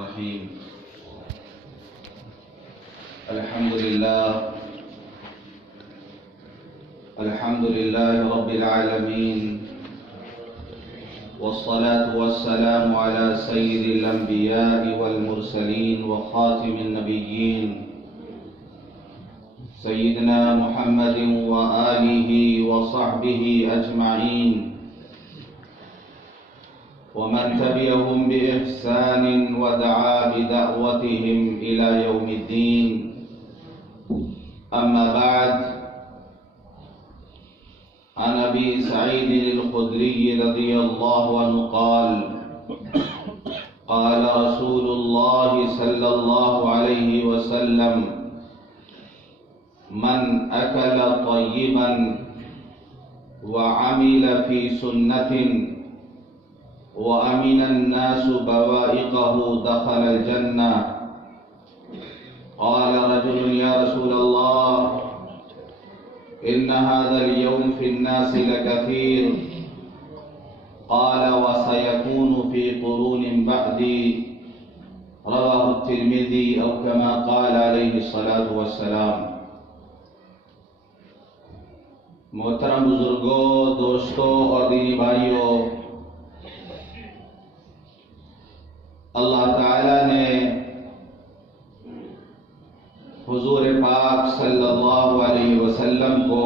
الرحيم. الحمد لله رب العالمين، والصلاة والسلام على سيد الأنبياء والمرسلين وخاتم النبيين سيدنا محمد وآله وصحبه أجمعين، ومن تبعهم بإحسان ودعا بدعوتهم إلى يوم الدين. أما بعد، عن أبي سعيد الخدري رضي الله عنه قال: قال رسول الله صلى الله عليه وسلم: من أكل طيبا وعمل في سنة وأمن الناس بوائقه دخل الجنة. قال رجل: يا رسول الله، إن هذا اليوم في الناس لكثير. قال: وسيكون في قرون بعدي. رواه الترمذي، أو كما قال عليه الصلاة والسلام. محترم بزرگوں، دوستوں اور دینی بھائیوں، اللہ تعالیٰ نے حضور پاک صلی اللہ علیہ وسلم کو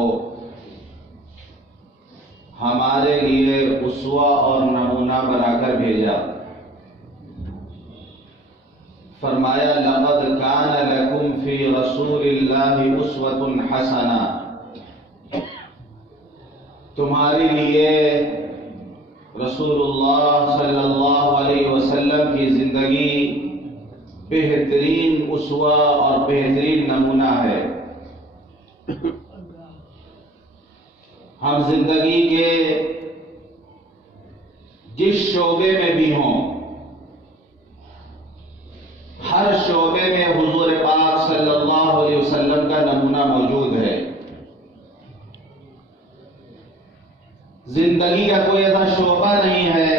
ہمارے لیے اسوہ اور نمونہ بنا کر بھیجا. فرمایا: لقد کان لکم فی رسول اللہ اسوۃ حسنہ. تمہارے لیے رسول اللہ صلی اللہ علیہ وسلم کی زندگی بہترین اسوہ اور بہترین نمونہ ہے. ہم زندگی کے جس شعبے میں بھی ہوں، ہر شعبے میں حضور پاک صلی اللہ علیہ وسلم کا نمونہ موجود ہے. زندگی کا کوئی ایسا شعبہ نہیں ہے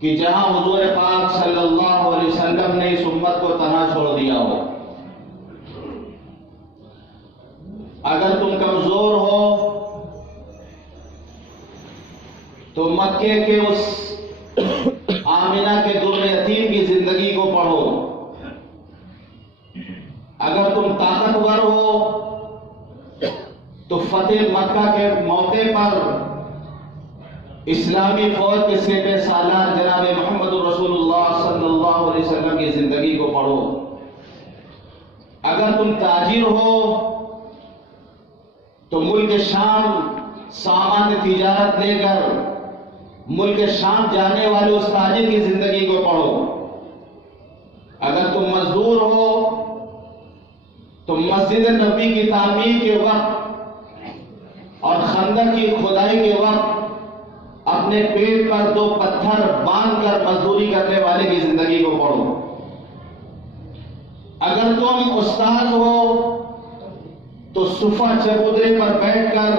کہ جہاں حضور پاک صلی اللہ علیہ وسلم نے اس امت کو تنہا چھوڑ دیا ہو. اگر تم کمزور ہو تو مکے کے اس آمنہ کے در یتیم کی زندگی کو پڑھو. اگر تم طاقتور ہو تو فتح مکہ کے موقع پر اسلامی فوج کے سپہ سالار جناب محمد رسول اللہ صلی اللہ علیہ وسلم کی زندگی کو پڑھو. اگر تم تاجر ہو تو ملک شام سامان تجارت لے کر ملک شام جانے والے اس تاجر کی زندگی کو پڑھو. اگر تم مزدور ہو تو مسجد نبوی کی تعمیر کے وقت اور خندق کی کھدائی کے وقت اپنے پیٹ پر 2 پتھر باندھ کر مزدوری کرنے والے کی زندگی کو پڑھو. اگر تم استاد ہو تو صفہ چبوترے پر بیٹھ کر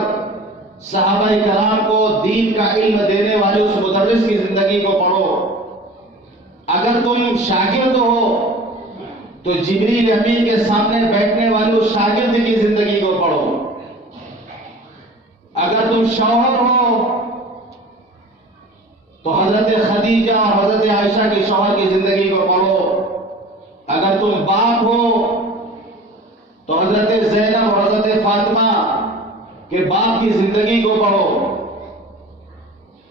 صحابہ کرام کو دین کا علم دینے والے اس مدرس کی زندگی کو پڑھو. اگر تم شاگرد ہو تو جبریل امین کے سامنے بیٹھنے والے اس شاگرد کی زندگی کو پڑھو. اگر تم شوہر ہو تو حضرت خدیجہ اور حضرت عائشہ کے شوہر کی زندگی کو پڑھو. اگر تم باپ ہو تو حضرت زینب اور حضرت فاطمہ کے باپ کی زندگی کو پڑھو.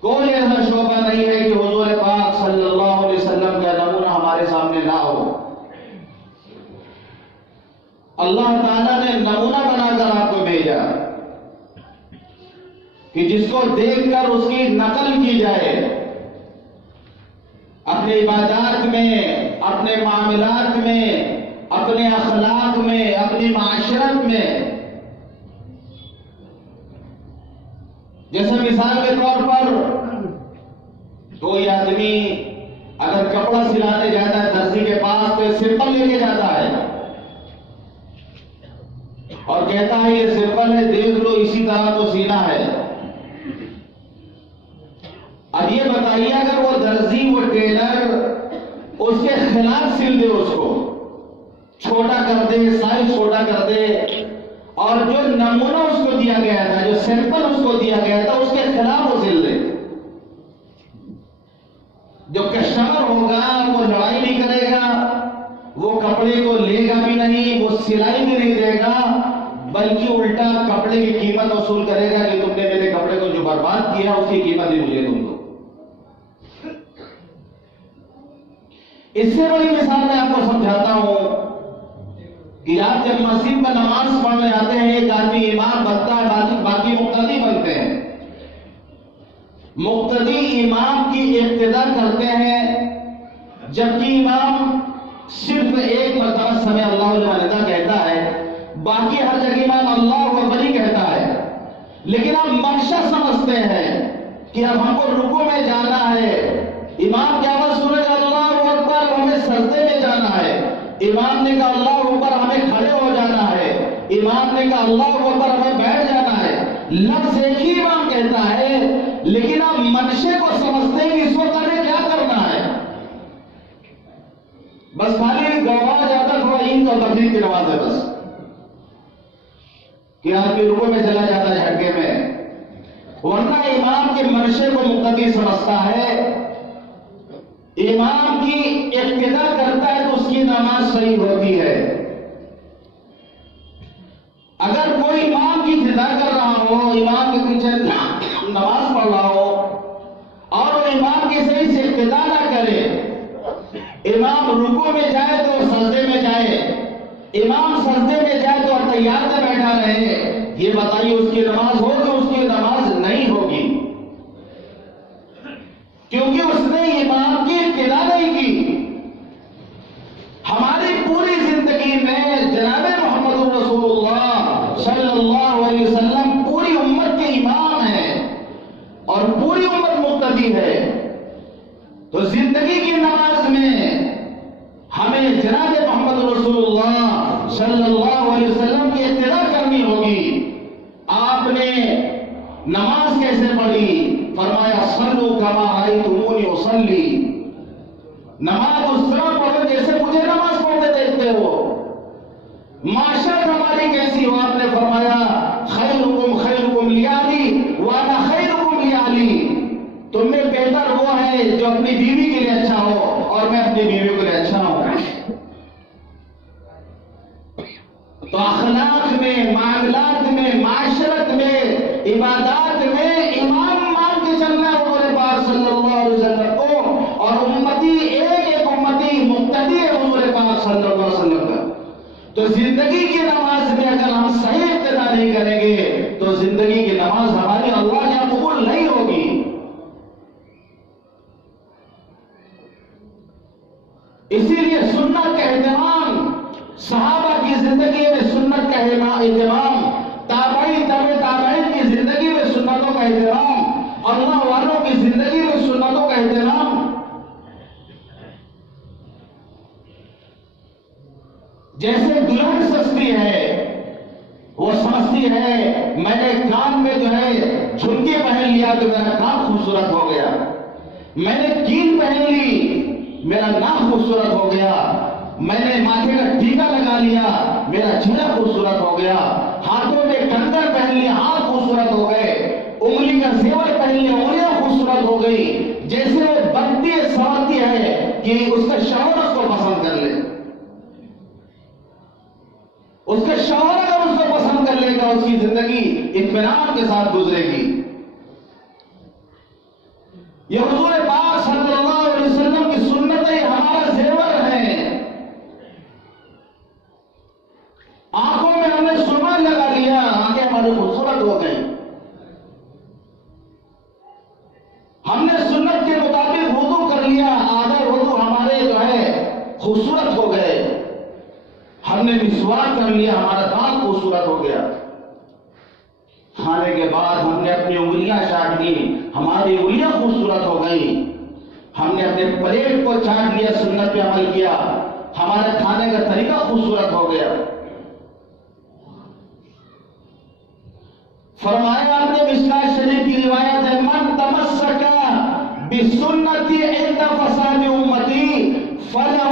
کوئی ایسا شعبہ نہیں ہے کہ حضور پاک صلی اللہ علیہ وسلم کا نمونہ ہمارے سامنے نہ ہو. اللہ تعالیٰ نے نمونہ بنا کر آپ کو بھیجا کہ جس کو دیکھ کر اس کی نقل کی جائے. اپنے عبادات میں، اپنے معاملات میں، اپنے اخلاق میں، اپنی معاشرت میں. جیسے مثال کے طور پر کوئی آدمی اگر کپڑا سلانے جاتا ہے درزی کے پاس تو سمپل لے کے جاتا ہے اور کہتا ہے یہ سمپل ہے، دیکھ لو اسی طرح تو سینا ہے. اب یہ بتائیے اگر وہ درزی، وہ ٹیلر خلاف سل دے، اس کو چھوٹا کر دے، سائز چھوٹا کر دے، اور جو نمونہ اس کو دیا گیا تھا، جو سیمپل اس کو دیا گیا تھا، اس کے خلاف وہ سل دے۔ جو کسٹمر ہوگا وہ لڑائی نہیں کرے گا، وہ کپڑے کو لے گا بھی نہیں، وہ سلائی بھی نہیں دے گا، بلکہ الٹا کپڑے کی قیمت وصول کرے گا کہ تم نے میرے کپڑے کو جو برباد کیا اس کی قیمت بھی مجھے تم دو۔ اس سے بڑی مثال میں آپ کو سمجھاتا ہوں کہ آپ جب مسجد میں نماز پڑھنے آتے ہیں، ایک آدمی امام بنتا ہے، باقی مقتدی بنتے ہیں۔ مقتدی امام کی اقتداء کرتے ہیں، جبکہ امام صرف ایک مرتبہ سمع اللہ لمن حمدہ کہتا ہے، باقی ہر جگہ امام اللہ اکبر ہی کہتا ہے۔ لیکن آپ منشا سمجھتے ہیں کہ اب ہم کو رکوع میں جانا ہے، امام کی آواز سنے گا اللہ اکبر، ہمیں سجدے میں جانا ہے، امام نے کہا اللہ اکبر ہمیں کھڑے ہو جانا ہے، امام نے کہا اللہ اکبر ہمیں بیٹھ جانا ہے۔ لفظ ایک ہی امام کہتا ہے، لیکن آپ منشے کو سمجھتے ہیں کہ اس وقت ہمیں کیا کرنا ہے۔ بس خالی گواہ جاتا تھوڑا عید اور بقرعید کی نماز ہے بس، کہ آپ کے رکوع میں چلا جاتا ہے جھٹکے میں، ورنہ امام کے منشے کو مقتدی سمجھتا ہے، امام کی اقتداء کرتا ہے تو اس کی نماز صحیح ہوتی ہے۔ اگر کوئی امام کی اقتداء کر رہا ہو، امام کے پیچھے نماز پڑھ رہا ہو اور وہ امام کی صحیح سے اقتداء نہ کرے، امام رکوع میں جائے تو سجدے میں جائے، امام سجدے میں جائے تو تیار سے بیٹھا رہے، یہ بتائیے اس کی نماز ہوگی؟ اس کی نماز نہیں ہوگی، کیونکہ اس نے امام کی اقتداء نہیں کی۔ ہماری پوری زندگی میں جناب محمد رسول اللہ صلی اللہ علیہ وسلم پوری امت کے امام ہیں اور پوری امت مقتدی ہے، تو زندگی کی نماز میں ہمیں جناب محمد رسول اللہ صلی اللہ علیہ وسلم کی اقتداء کرنی ہوگی۔ آپ نے نماز کیسے پڑھی؟ فرمایا صلو کما رأیتمونی اصلی، نماز اس طرح پڑھو جیسے مجھے نماز پڑھتے دیکھتے ہو۔ معاشرت ہماری کیسی ہو؟ آپ نے فرمایا خیرکم خیرکم لیالی وانا خیرکم لیالی، تم میں بہتر وہ ہے جو اپنی بیوی کے لیے اچھا ہو اور میں اپنی بیوی کے لیے اچھا ہوں۔ تو اخلاق میں، معاملات میں، معاشرت میں، عبادات میں امام مان کے چلنا ہے حضور پاک صلی اللہ علیہ وسلم کو، اور امتی ایک امتی مقتدی ہے حضور پاک صلی اللہ علیہ وسلم کا۔ تو زندگی کی نماز میں اگر ہم صحیح اقتداء نہیں کریں گے تو زندگی کی نماز ہماری اللہ کے قبول نہیں ہوگی۔ اسی لیے سنت کا اہتمام، صحابہ کی زندگی میں سنت کا اہتمام، تابعین تبع تابعین کی زندگی میں سنتوں کا اہتمام، اللہ والوں کی زندگی میں سنتوں کا اہتمام۔ جیسے دلہن سستی ہے، وہ سمجھتی ہے میں نے کان میں جو ہے جھمکی پہن لیا تو میرا کان خوبصورت ہو گیا، میں نے کیل پہن لی میرا ناک خوبصورت ہو گیا، میں نے ماتھے کا ٹیکا لگا لیا میرا چہرہ خوبصورت ہو گیا، ہاتھوں میں کنگن پہن لیا ہاتھ خوبصورت ہو گئے، انگلی کا زیور پہن لیا انگلیاں خوبصورت ہو گئی۔ جیسے وہ بنتی ہے سنورتی ہے کہ اس کا شوہر اس کو پسند کر لے، اس کا شوہر اگر اس کو پسند کر لے گا اس کی زندگی اطمینان کے ساتھ گزرے گی۔ یہ حضور پاک صلی اللہ علیہ وسلم کی سنتیں ہمارا زیور ہیں۔ آنکھوں میں ہم نے سرما لگا لیا، آنکھیں ہماری خوبصورت ہو گئی، ہم نے سنت کے مطابق وضو کر لیا، آدھا وضو ہمارے جو ہے خوبصورت ہو گئے، ہم نے مسواک کر لیا ہمارا دانت خوبصورت ہو گیا، کھانے کے بعد ہم نے اپنی انگلیاں چاٹ لی ہماری انگلیاں خوبصورت ہو گئی، ہم نے اپنے پلیٹ کو چاٹ لیا سنت پہ عمل کیا ہمارے کھانے کا طریقہ خوبصورت ہو گیا۔ فرمایا آپ نے مشکاۃ شریف کی روایت ہے من تمسک بسنتی عند فساد امتی فلہ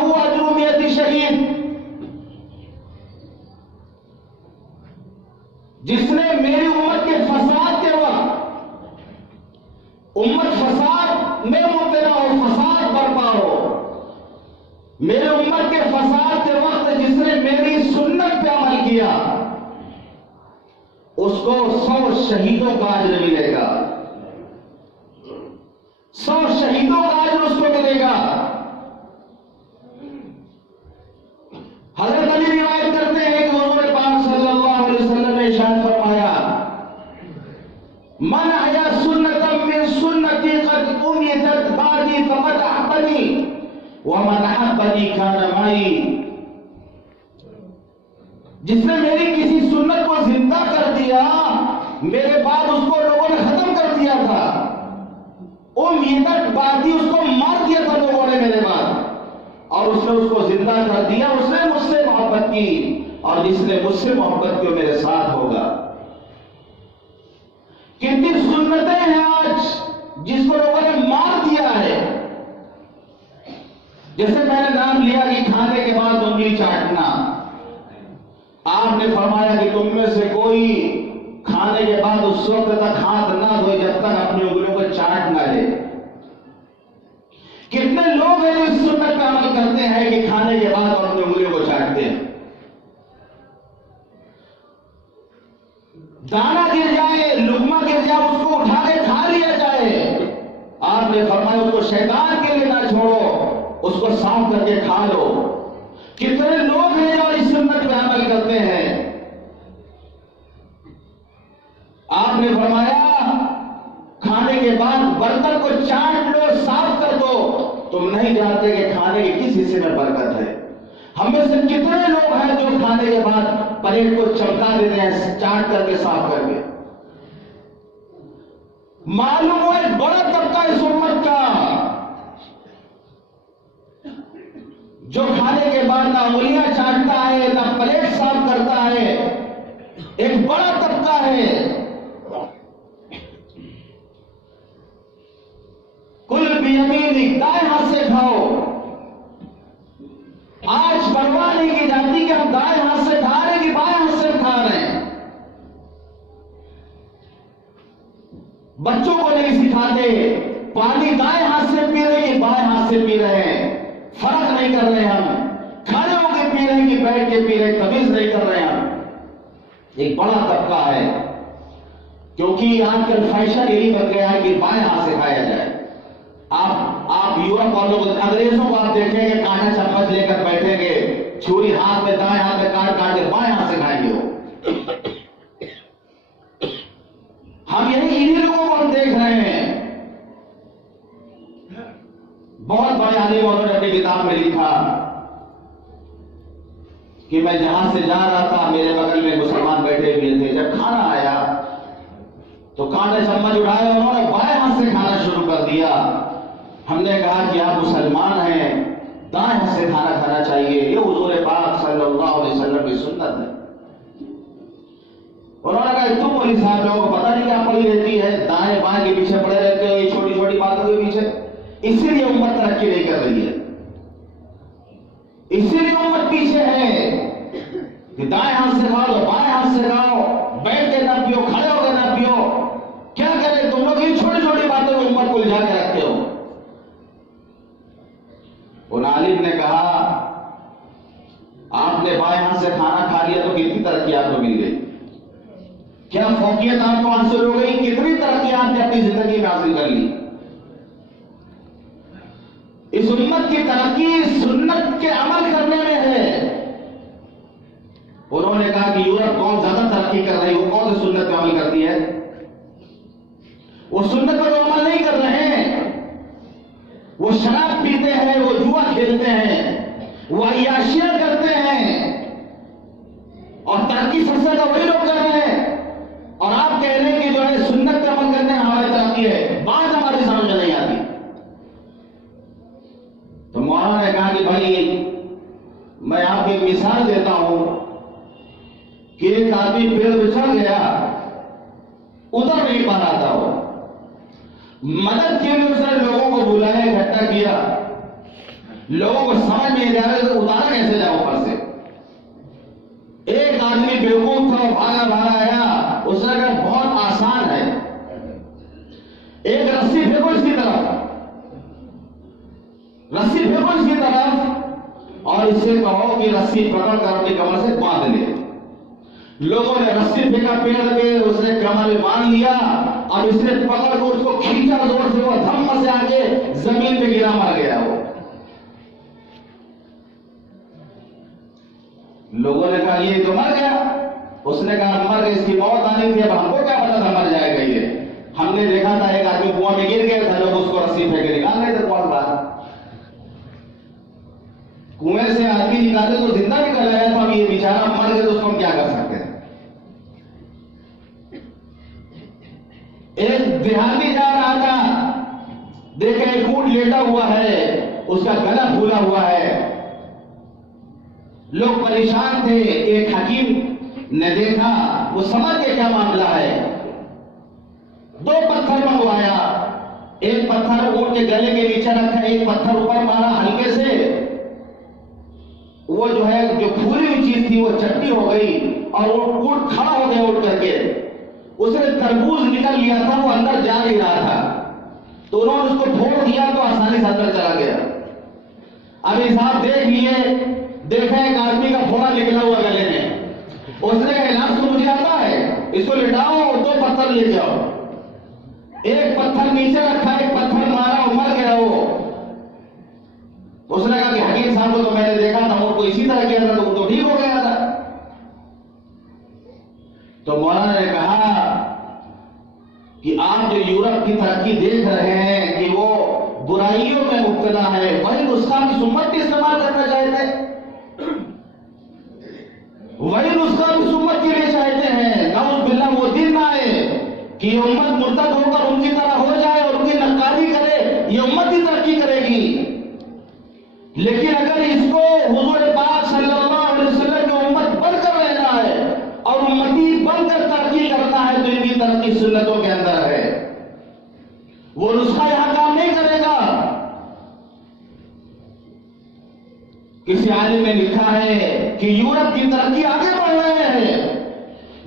میرے امت کے فساد کے وقت جس نے میری سنت پہ عمل کیا اس کو 100 شہیدوں کا اجر ملے گا، 100 شہیدوں کا اجر اس کو ملے گا۔ حضرت علی روایت کرتے ہیں کہ حضور پاک صلی اللہ علیہ وسلم نے ارشاد فرمایا، من احیا سنتا من سنتی قد امیتت بعدی فقد احبنی ومن احبنی کان معی۔ جس نے میری کسی سنت کو زندہ کر دیا، میرے بعد اس کو لوگوں نے ختم کر دیا تھا، امیتت بعدی اس کو مار دیا تھا لوگوں نے میرے بعد، اور اس نے اس کو زندہ کر دیا، اس نے مجھ سے محبت کی، اور جس نے مجھ سے محبت کی وہ میرے ساتھ ہوگا۔ کتنی سنتیں ہیں آج جس کو لوگوں نے مار دیا ہے۔ جیسے میں نے نام لیا کہ کھانے کے بعد انگلی چاٹنا، آپ نے فرمایا کہ تم میں سے کوئی کھانے کے بعد اس وقت تک ہاتھ نہ دھوئے جب تک اپنی انگلیوں کو چاٹ نہ لے۔ کتنے لوگ ہیں جو اس سنت پہ عمل کرتے ہیں کہ کھانے کے بعد اور اپنی انگلیوں کو چاٹتے ہیں۔ دانا گر جائے، لقمہ گر جائے، اس کو اٹھا کے کھا لیا جائے، آپ نے فرمایا اس کو شیطان کے لیے نہ چھوڑو، اس کو صاف کر کے کھا لو۔ کتنے لوگ ہیں جو اس سنت پہ عمل کرتے ہیں۔ آپ نے فرمایا کھانے کے بعد برتن کو چاٹ لو، صاف کر دو۔ تم نہیں جانتے کہ کھانے کے کس حصے میں برکت ہے۔ ہم میں سے کتنے لوگ ہیں جو کھانے کے بعد پلیٹ کو چمکا دیتے ہیں، چاٹ کر کے، صاف کر کے۔ معلوم ہو ایک بڑا طبقہ اس امت کا جو کھانے کے بعد نہ انگلیاں چاٹتا ہے، نہ پلیٹ صاف کرتا ہے، ایک بڑا طبقہ ہے۔ کل بیمینک، دائیں ہاتھ سے کھاؤ۔ آج پرواہ نہیں کی جاتی کہ ہم دائیں ہاتھ سے کھا رہے ہیں کہ بائیں ہاتھ سے کھا رہے ہیں۔ بچوں کو نہیں سکھاتے پانی دائیں ہاتھ سے پی رہے کہ بائیں ہاتھ سے پی رہے ہیں، فرق نہیں کر رہے ہم، کھڑے ہو کے پی رہے ہیں کہ بیٹھ کے پی رہے، تمیز نہیں کر رہے ہم۔ ایک بڑا طبقہ ہے، کیونکہ آج کل فیشن یہی بن گیا ہے کہ بائیں ہاتھ سے کھایا جائے۔ آپ یورپ والوں کو، انگریزوں کو آپ دیکھیں گے کانٹا چمچ لے کر بیٹھیں گے، چھری ہاتھ میں، دائیں ہاتھ میں کاٹ کاٹ کے بائیں ہاتھ سے کھائیں گے وہ۔ ہم انہی لوگوں کو ہم دیکھ رہے ہیں۔ بہت بڑے عالم انہوں نے اپنی کتاب میں لکھا کہ میں جہاں سے جا رہا تھا میرے بغل میں مسلمان بیٹھے ہوئے تھے، جب کھانا آیا تو کانٹا چمچ اٹھایا، انہوں نے بائیں ہاتھ سے کھانا شروع کر دیا۔ ہم نے کہا کہ آپ مسلمان ہیں، دائیں ہاتھ سے کھانا کھانا چاہیے، یہ حضور پاک صلی اللہ علیہ وسلم کی سنت ہے۔ انہوں نے کہا تم مولوی صاحب لوگوں کو پتہ نہیں کیا پڑی رہتی ہے، دائیں بائیں کے پیچھے پڑے رہتے ہو، یہ چھوٹی چھوٹی باتوں کے پیچھے، اسی لیے امت ترقی نہیں کر رہی ہے، اسی لیے امت پیچھے ہے کہ دائیں ہاتھ سے کھاؤ تو بائیں ہاتھ سے کھاؤ، بیٹھ کے نہ پیو، کھڑے ہو کے نہ پیو۔ کیا کرے تم لوگ یہ چھوٹی چھوٹی باتوں میں امت کو الجھا کے رکھتے ہو۔ ان عالم نے کہا آپ نے بائیں ہاتھ سے کھانا کھا لیا تو کتنی ترقی آپ کو مل گئی، کیا فوقیت آپ کو حاصل ہو گئی، کتنی ترقی آپ نے اپنی زندگی میں حاصل کر لی۔ اس امت کی ترقی سنت کے عمل کرنے میں ہے۔ انہوں نے کہا کہ یورپ کون زیادہ ترقی کر رہی ہے، وہ کون سی سنت پہ عمل کرتی ہے؟ وہ سنت پر عمل نہیں کر رہے ہیں، وہ شراب پیتے ہیں، وہ جوا کھیلتے ہیں، وہ عیاشیاں کرتے ہیں، اور ترقی سب سے زیادہ وہی لوگ کر رہے ہیں، اور آپ کہہ رہے ہیں کہ جو ہے سنت پہ عمل کرنے میں ہماری ترقی ہے، بات ہماری سمجھ میں نہیں آتی۔ تو مولانا نے کہا کہ بھائی میں آپ کو ایک مثال دیتا ہوں کہ ایک آدمی پیڑ بچھڑ گیا، اتر نہیں پا رہا تھا، وہ مدد کے لیے اس نے لوگوں کو بلایا، اکٹھا کیا، لوگوں کو سمجھ میں نہیں آ رہا کہ اتارا کیسے جائے اوپر سے۔ ایک آدمی بیوقوف تھا، وہ بھاگا بھاگا آیا، اس نے کہا بہت آسان ہے، ایک رسی پھینکو اس کی طرف، رسی پھینکو اس کی طرف، اور اس سے کہو کہ رسی پکڑ کر اپنی کمر سے باندھ لے۔ لوگوں نے رسی پھینکا پیڑ پہ، اس نے کمر میں باندھ لیا، اب اس نے پکڑ کو اس کو کھینچا زور سے، وہ دھم سے آگے زمین پہ گرا، مر گیا وہ۔ لوگوں نے کہا یہ تو مر گیا۔ اس نے کہا مر گیا، اس کی موت آنی تھی، اب ہم کو کیا پتا تھا مر جائے گا یہ؟ ہم نے دیکھا تھا ایک آدمی کنواں میں گر گیا تھا، لوگ اس کو رسی پھینک کے نکال رہے تھے کنواں باہر۔ کنویں سے آدمی نکالے تو زندہ نکل آیا تھا، اب یہ بیچارہ مر گیا تو اس کو ہم کیا کر سکتے ہیں؟ ایک دیہاتی جا رہا تھا، دیکھا ایک اونٹ لیٹا ہوا ہے، اس کا گلا پھولا ہوا ہے، لوگ پریشان تھے۔ ایک حکیم نے دیکھا، وہ سمجھ کے کیا معاملہ ہے، 2 پتھر منگوایا، ایک پتھر اونٹ کے گلے کے نیچے رکھا، ایک پتھر اوپر مارا ہلکے سے، وہ جو ہے جو پھولی ہوئی چیز تھی وہ چٹی ہو گئی اور وہ اونٹ کھڑا ہو گیا اٹھ کر کے۔ اس نے تربوز نکل لیا تھا، وہ اندر جا نہیں رہا تھا، تو انہوں نے اس کو پھوڑ دیا تو آسانی سے اندر چلا گیا۔ اب صاحب دیکھ لیے، دیکھا ایک آدمی کا پھوڑا نکلا ہوا گلے میں، اس نے کہا علاج تو مجھے آتا ہے، اس کو لٹاؤ اور 2 پتھر لے جاؤ۔ ایک پتھر نیچے رکھا، ایک پتھر مارا اور مر گیا وہ۔ اس نے کہا کہ حکیم صاحب کو تو میں نے دیکھا تھا، ان کو اسی طرح کیا تھا تو وہ تو ٹھیک ہو گیا تھا۔ تو مولانا نے کہا کہ آپ جو یورپ کی ترقی دیکھ رہے ہیں کہ وہ برائیوں میں مبتلا ہے، وہی نسخہ کی سمت بھی استعمال کرنا چاہتے ہیں، وہی نسخہ کی سمت کے لیے چاہتے ہیں۔ نعوذ باللہ وہ دن نہ آئے کہ یہ امت مرتد ہو کر ان کی طرح ہو جائے اور ان کی نقادی کرے، یہ امت ہی ترقی کرے گی۔ لیکن اگر اس کو حضور پاک صلی اللہ علیہ وسلم کی امت بن کر رہنا ہے اور امتی بن کر ترقی کرنا ہے تو ان کی ترقی سنتوں کے اندر ہے، وہ نسخہ یہاں کام نہیں کرے گا۔ کسی عالم نے لکھا ہے کہ یورپ کی ترقی آگے بڑھ رہے ہیں،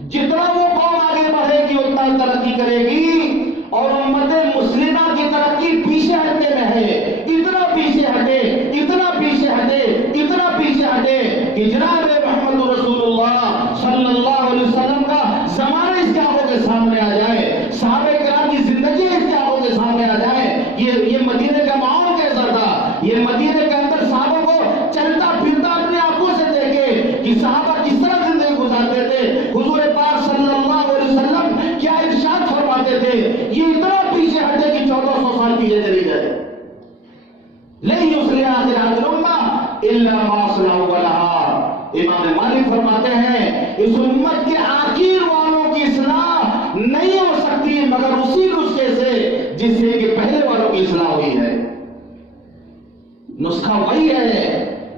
جتنا وہ قوم آگے بڑھے گی اتنا ترقی کرے گی، اور امت مسلمہ کی ترقی پیچھے ہٹنے میں ہے، اتنا پیچھے ہٹے، اتنا پیچھے ہٹے، اتنا پیچھے ہٹے کہ جناب محمد رسول اللہ صلی اللہ علیہ وسلم کا زمانہ اس کے آنکھوں کے سامنے آ جائے، صحابہ کرام کی زندگی اس کے آنکھوں کے سامنے آ جائے۔ یہ مدینے کا ماحول کیسا تھا، یہ مدینے کے اندر صحابہ کو چلتا پھرتا اپنی آنکھوں سے دیکھے کہ صحابہ کس طرح زندگی گزارتے تھے، حضور پاک صلی اللہ علیہ وسلم کیا ارشاد فرماتے تھے۔ یہ اتنا پیچھے ہٹے کہ 1400 سال پیچھے چلی جائے۔ نہیں یصلح آخر هذه الامه الا ما صلح اولها۔ امام مالک فرماتے ہیں اس امت کے آخر والوں کی اصلاح نہیں ہو سکتی مگر اسی نسخے سے جس سے کہ پہلے والوں کی اصلاح ہوئی ہے۔ نسخہ وہی ہے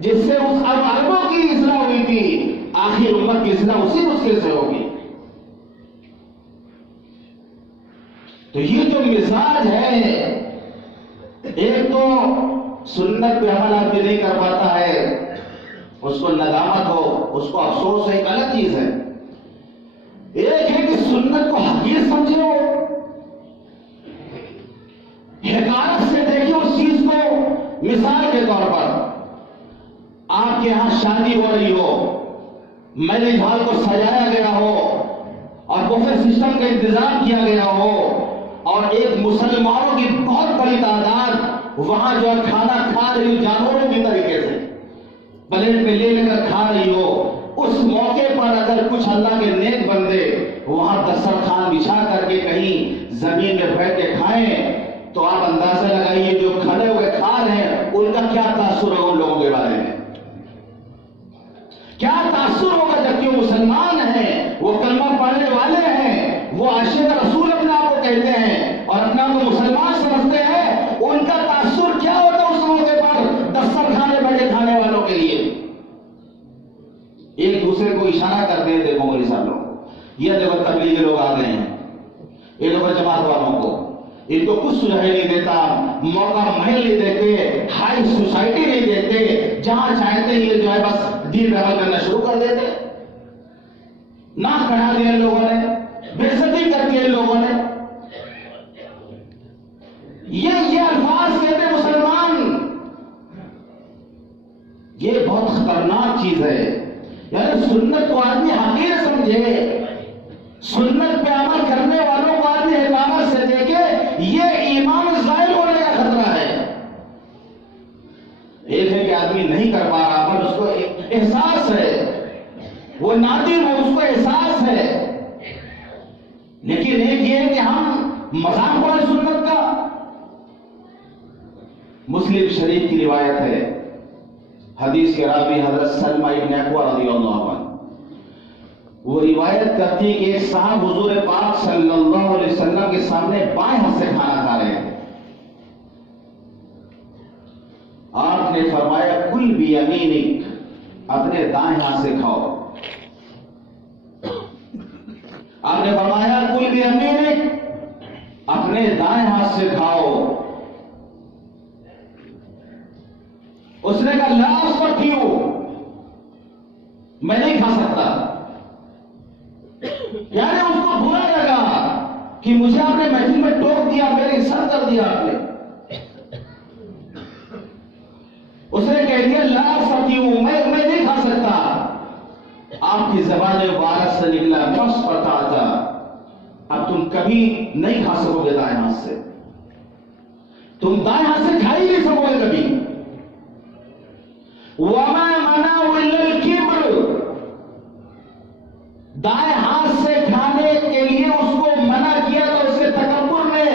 جس سے اس عربوں کی اصلاح ہوئی تھی، آخر امت کی اصلاح اسی نسخے سے ہوگی۔ تو یہ جو مزاج ہے، ایک تو سنت پہ عمل آدمی نہیں کر پاتا ہے، اس کو ندامت ہو، اس کو افسوس ہے، ایک الگ چیز ہے۔ ایک ہے کہ سنت کو حقیر سمجھے ہو، حقارت سے دیکھیں اس چیز کو۔ مثال کے طور پر آپ کے ہاں شادی ہو رہی ہو، میرج ہال کو سجایا گیا ہو اور بفے سسٹم کا انتظام کیا گیا ہو، اور ایک مسلمانوں کی بہت بڑی تعداد وہاں جو کھانا کھا رہی ہو جانوروں کی طریقے سے پلیٹ میں لے لے کر کھا رہی ہو، اس موقع پر اگر کچھ اللہ کے نیک بندے وہاں دسترخوان بچھا کر کے کہیں زمین میں بیٹھ کے کھائیں تو آپ اندازہ لگائیے جو کھڑے ہوئے کھا رہے ہیں ان کا کیا تاثر ہوگا ان لوگوں کے بارے میں، کیا تاثر ہوگا، جبکہ وہ مسلمان ہیں، وہ کلمہ پڑھنے والے ہیں، وہ عاشق رسول اپنے آپ کو کہتے ہیں اور اپنے آپ کو مسلمان سمجھتے ہیں، ان کا تاثر کیا ہوتا اس موقع پر دسترخوان میں بیٹھے کھانے والوں کے لیے۔ ایک دوسرے کو اشارہ کرتے ہیں، دیکھو مولوی صاحب لوگ، یہ دیکھو تبلیغی لوگ آ گئے ہیں، یہ دیکھو جماعت والوں کو، ان کو کچھ سجھائی نہیں دیتا، موقع محل نہیں دیتے، ہائی سوسائٹی نہیں دیتے، جہاں چاہتے یہ جو ہے بس دین عمل کرنا شروع کر دیتے۔ ناک کڑھا دیا ان لوگوں نے، بے عزتی کر دی ان لوگوں نے۔ یہ الفاظ کہتے مسلمان، یہ بہت خطرناک چیز ہے. یعنی سنت کو آدمی حقیر سمجھے، سنت پہ عمل کرنے والوں کو آدمی حقارت سے دیکھے، یہ ایمان ظاہر ہونے کا خطرہ ہے. ایک ہے کہ آدمی نہیں کر پا رہا پر اس کو احساس ہے، وہ نادر ہے، اس کو احساس ہے. لیکن ایک یہ ہے کہ ہم مذاق والے سنت کا. مسلم شریف کی روایت ہے، حدیث کے راوی حضرت سلمہ ابن اکوع رضی اللہ عنہ، وہ روایت کرتی کہ ایک صاحب حضور پاک صلی اللہ علیہ وسلم کے سامنے بائیں ہاتھ سے کھانا کھا رہے تھے. آپ نے فرمایا کل بیمینک، اپنے دائیں ہاتھ سے کھاؤ. آپ نے فرمایا کل بیمینک، اپنے دائیں ہاتھ سے کھاؤ. اس نے کہا لا استطیع، میں نہیں کھا سکتا. یعنی اس کو برا لگا کہ مجھے آپ نے محفل میں ٹوک دیا، میرے سر کر دیا آپ نے. اس نے کہہ دیا لا استطیع، میں نہیں کھا سکتا. آپ کی زبان مبارک سے نکلا بس پتا تھا اب تم کبھی نہیں کھا سکو گے دائیں ہاتھ سے، تم دائیں ہاتھ سے کھا ہی نہیں سکو گے کبھی. وما منعه الا الكبر، دائیں ہاتھ سے کھانے کے لیے اس کو منع کیا تو اس کے تکبر نے.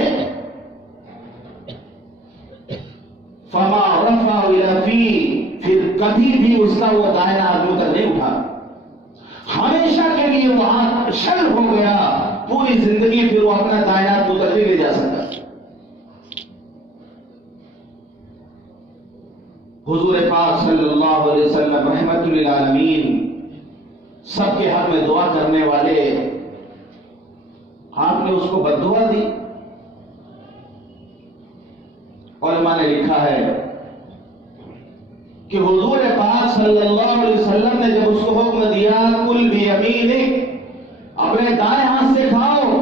فما رفع الى فی، پھر کبھی بھی اس کا وہ دائیں ہاتھ منہ تک نہیں اٹھا. ہمیشہ کے لیے وہ ہاتھ شل ہو گیا، پوری زندگی پھر وہ اپنا دائیں ہاتھ منہ تک نہیں لے جا سکتا. حضور پاک صلی اللہ علیہ وسلم رحمت للعالمین، سب کے حق میں دعا کرنے والے، آپ نے اس کو بد دعا دی. علماء نے لکھا ہے کہ حضور پاک صلی اللہ علیہ وسلم نے جب اس کو حکم دیا کل بیمینک، اپنے دائیں ہاتھ سے کھاؤ،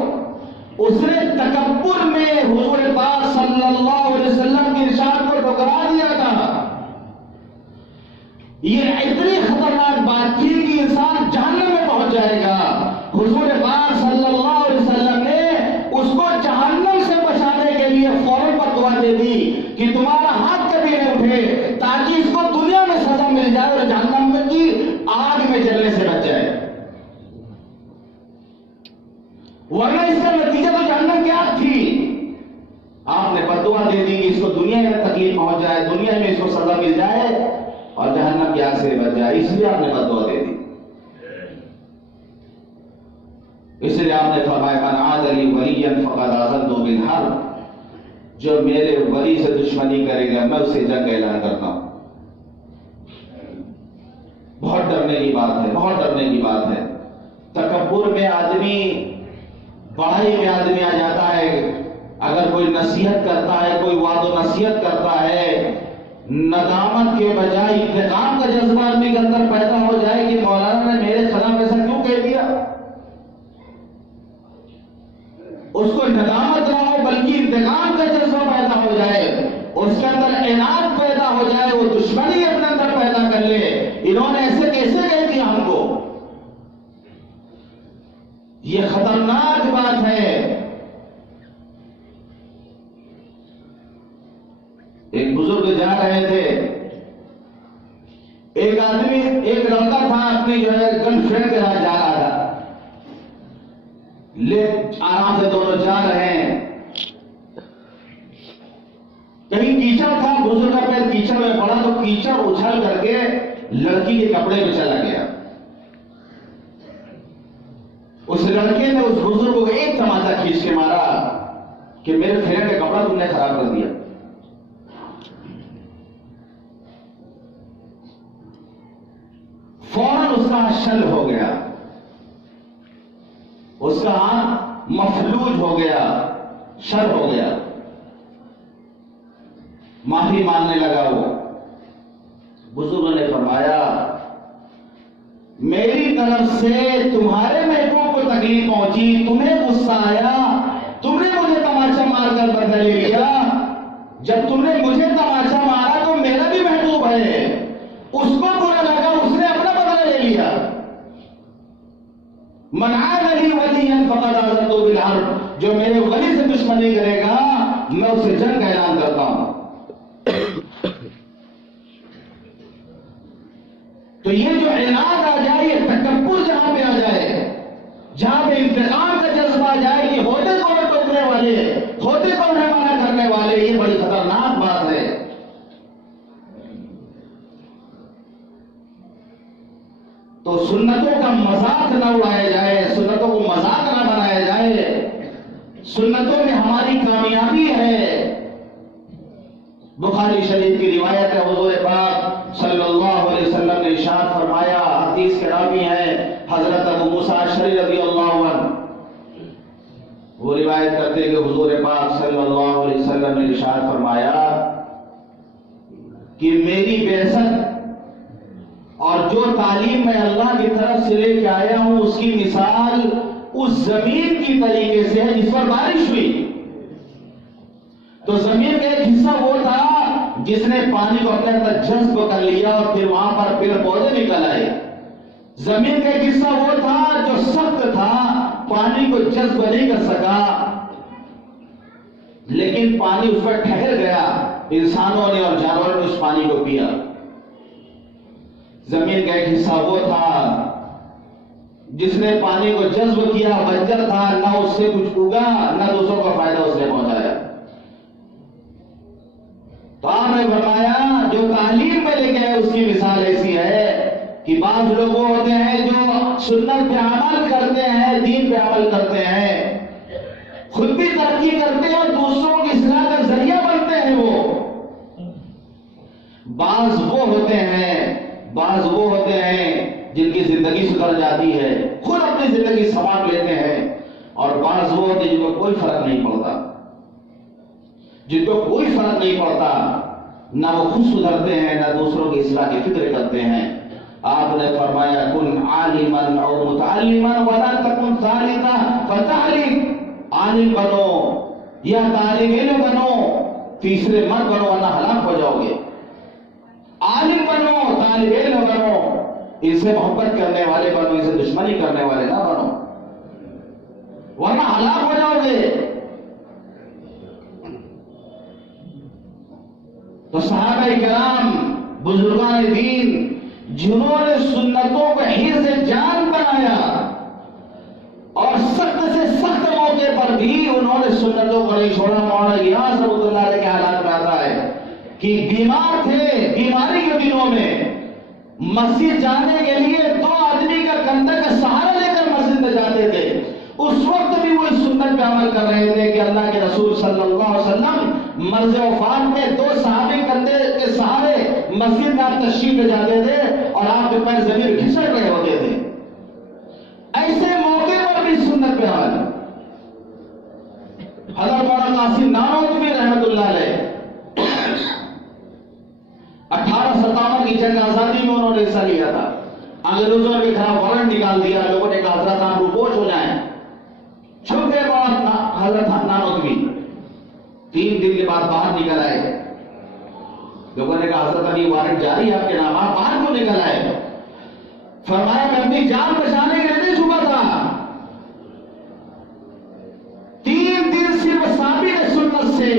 اس نے تکبر میں حضور پاک صلی اللہ علیہ وسلم کی ارشاد کو ٹھکرا دیا تھا. یہ اتنی خطرناک بات تھی کہ انسان جہنم میں پہنچ جائے گا. حضور پاک صلی اللہ علیہ وسلم نے اس کو جہنم سے بچانے کے لیے فوراً دعا دے دی کہ تمہارا ہاتھ کبھی نہ اٹھے، تاکہ اس کو دنیا میں سزا مل جائے اور جہنم میں کی آگ میں جلنے سے بچ جائے. ورنہ اس کا نتیجہ تو جہنم کی آگ تھی. آپ نے بد دعا دے دی کہ اس کو دنیا میں تکلیف پہنچ جائے، دنیا میں اس کو سزا مل جائے اور جہنم کی آگ سے بچ جائے، اس لیے آپ نے بد دعا دے دی. اس لیے آپ نے فرمایا من عاد لی ولیا فقد آذنته بالحرب، جو میرے ولی سے دشمنی کرے گا میں اسے جنگ کا اعلان کرتا ہوں. بہت ڈرنے کی بات ہے، بہت ڈرنے کی بات ہے. تکبر میں آدمی، بڑائی میں آدمی آ جاتا ہے. اگر کوئی نصیحت کرتا ہے، کوئی وعد و نصیحت کرتا ہے، ندامت کے بجائے انتقام کا جذبہ آدمی کے اندر پیدا ہو جائے کہ مولانا نے میرے خلاف ایسا کیوں کہہ دیا. اس کو ندامت نہ ہو بلکہ انتقام کا جذبہ پیدا ہو جائے، اس کے اندر عناد پیدا ہو جائے، وہ دشمنی اپنے اندر پیدا کر لے. انہوں نے ایسے کیسے کہہ دیا ہم کو. یہ خطرناک بات ہے. ایک بزرگ جا رہے تھے، ایک آدمی، ایک لڑکا تھا اپنی جو ہے گرل فرینڈ کے ساتھ جا رہا تھا، لے آرام سے دونوں جا رہے ہیں. کہیں کیچڑ تھا، بزرگ کا پیر کیچڑ میں پڑا تو کیچڑ اچھل کر کے لڑکی کے کپڑے میں چلا گیا. اس لڑکے نے اس بزرگ کو ایک تماچا کھینچ کے مارا کہ میرے فرینڈ کا کپڑا تم نے خراب کر دیا. فوراً اس کا ہاتھ شل ہو گیا، اس کا ہاتھ مفلوج ہو گیا، شل ہو گیا. معافی مانگنے لگا. وہ بزرگوں نے فرمایا میری طرف سے تمہارے محبوب کو تکلیف پہنچی، تمہیں غصہ آیا، تم نے مجھے تماچا مار کر بدلہ لے لیا. جب تم نے مجھے تماچا مارا تو میرا بھی محبوب ہے، اس من عاد لی ولیا فقد آذنتہ بالحرب، جو میرے ولی سے دشمنی کرے گا میں اسے جنگ کا اعلان کرتا ہوں۔ تو یہ جو عناد آ جائے، یہ تکبر جہاں پہ آ جائے، جہاں پہ انتقام کا جذبہ آ جائے کہ ہوتے کو ٹوکنے والے، ہوتے کو منع کرنے والے، یہ بڑی خطرناک بات ہے۔ تو سنتوں کا مذاق نہ اڑایا جائے، سنتوں کو مذاق نہ بنایا جائے، سنتوں میں ہماری کامیابی ہے۔ بخاری شریف کی روایت ہے، حضور پاک صلی اللہ علیہ وسلم نے ارشاد فرمایا، حدیث کے راوی ہیں حضرت ابو موسیٰ اشعری رضی اللہ عنہ، وہ روایت کرتے کہ حضور پاک صلی اللہ علیہ وسلم نے ارشاد فرمایا کہ میری بعثت اور جو تعلیم میں اللہ کی طرف سے لے کے آیا ہوں اس کی مثال اس زمین کی طریقے سے ہے جس پر بارش ہوئی۔ تو زمین کا ایک حصہ وہ تھا جس نے پانی کو اپنے اندر جذب کر لیا اور پھر وہاں پر پیڑ پودے نکل آئے۔ زمین کا ایک حصہ وہ تھا جو سخت تھا، پانی کو جذب نہیں کر سکا، لیکن پانی اس پر ٹھہر گیا، انسانوں نے اور جانوروں نے اس پانی کو پیا۔ زمین کا ایک حصہ وہ تھا جس نے پانی کو جذب کیا، بنجر تھا، نہ اس سے کچھ اگا نہ دوسروں کو فائدہ اس نے پہنچایا۔ تو آپ نے فرمایا جو تعلیم میں لے کے آئے اس کی مثال ایسی ہے کہ بعض لوگ وہ ہوتے ہیں جو سنت پہ عمل کرتے ہیں، دین پہ عمل کرتے ہیں، خود بھی ترقی کرتے ہیں اور دوسروں کی اصلاح کا ذریعہ بنتے ہیں۔ بعض وہ ہوتے ہیں جن کی زندگی سدھر جاتی ہے، خود اپنی زندگی سنوار لیتے ہیں، اور بعض وہ ہوتے ہیں جن کو کوئی فرق نہیں پڑتا، نہ وہ خود سدھرتے ہیں نہ دوسروں کی اصلاح کی فکر کرتے ہیں۔ آپ نے فرمایا کن عالما او متعلما ولا تکن ثالثا فتهلك، عالم بنو یا طالب علم بنو، تیسرے مت بنو ورنہ ہلاک ہو جاؤ گے۔ عالم بنو، طالب علم بنو، ان سے محبت کرنے والے بنو، ان سے دشمنی کرنے والے نہ بنو ورنہ ہلاک ہو جاؤ گے۔ تو صحابہ کرام، بزرگان دین، جنہوں نے سنتوں کو حرز جان بنایا اور سخت سے سخت موقع پر بھی انہوں نے سنتوں کو نہیں چھوڑا۔ مولانا غیاث رحمۃ اللہ علیہ کے حالات میں آتا ہے کہ بیمار تھے، بیماری کے دنوں میں مسجد جانے کے لیے 2 آدمی کا کندھے کا سہارا لے کر مسجد میں جاتے تھے۔ اس وقت بھی وہ اس سنت پہ عمل کر رہے تھے کہ اللہ کے رسول صلی اللہ علیہ وسلم مرض وفات میں 2 صحابی کندھے کے سہارے مسجد میں آپ تشریف لے جاتے تھے اور آپ کے پیر زمین گھسٹ رہے ہوتے تھے۔ ایسے موقع پر بھی سنت پہ عمل۔ حضرت مولانا قاسم نانوتوی رحمۃ اللہ علیہ 1857 کی جنگ آزادی میں انہوں نے حصہ لیا تھا۔ انگریزوں نے خلاف وارنٹ نکال دیا، لوگوں نے کہا حضرت آپ روپوش ہو جائیں، چھپ گئے بعد حضرت نانوتوی 3 دن کے بعد باہر نکل آئے۔ لوگوں نے کہا حضرت ابھی وارنٹ جاری ہے آپ کے نام، آپ باہر کیوں نکل آئے؟ فرمایا میں اپنی جان بچانے کے لیے نہیں چھپا تھا، 3 دن صرف ثابت ہے سنت سے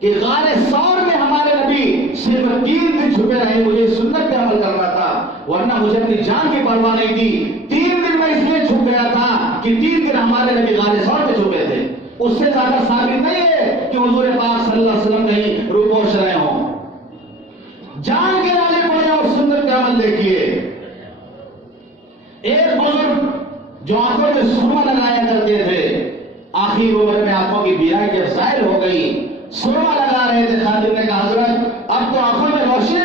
کہ غار ثور میں ہمارے نبی صرف 3 دن چھپے رہے، مجھے سنت پہ عمل کرنا تھا ورنہ مجھے اپنی جان کی پرواہ نہیں تھی۔ 3 دن میں اس لیے چھپ گیا تھا کہ 3 دن ہمارے نبی غار ثور پہ چھپے تھے۔ اس سے زیادہ ثابت نہیں ہے کہ حضور پاک صلی اللہ علیہ وسلم کہیں روپوش رہے ہوں۔ جان کے نالے پڑے اور سنت پہ عمل دیکھیے۔ ایک بزرگ جو آنکھوں میں سرما لگایا کرتے تھے، آخری عمر میں آنکھوں کی بینائی جب ظاہر ہو گئی، سرما لگا رہے تھے، خادم نے کہا حضرت اب تو آنکھوں میں روشنی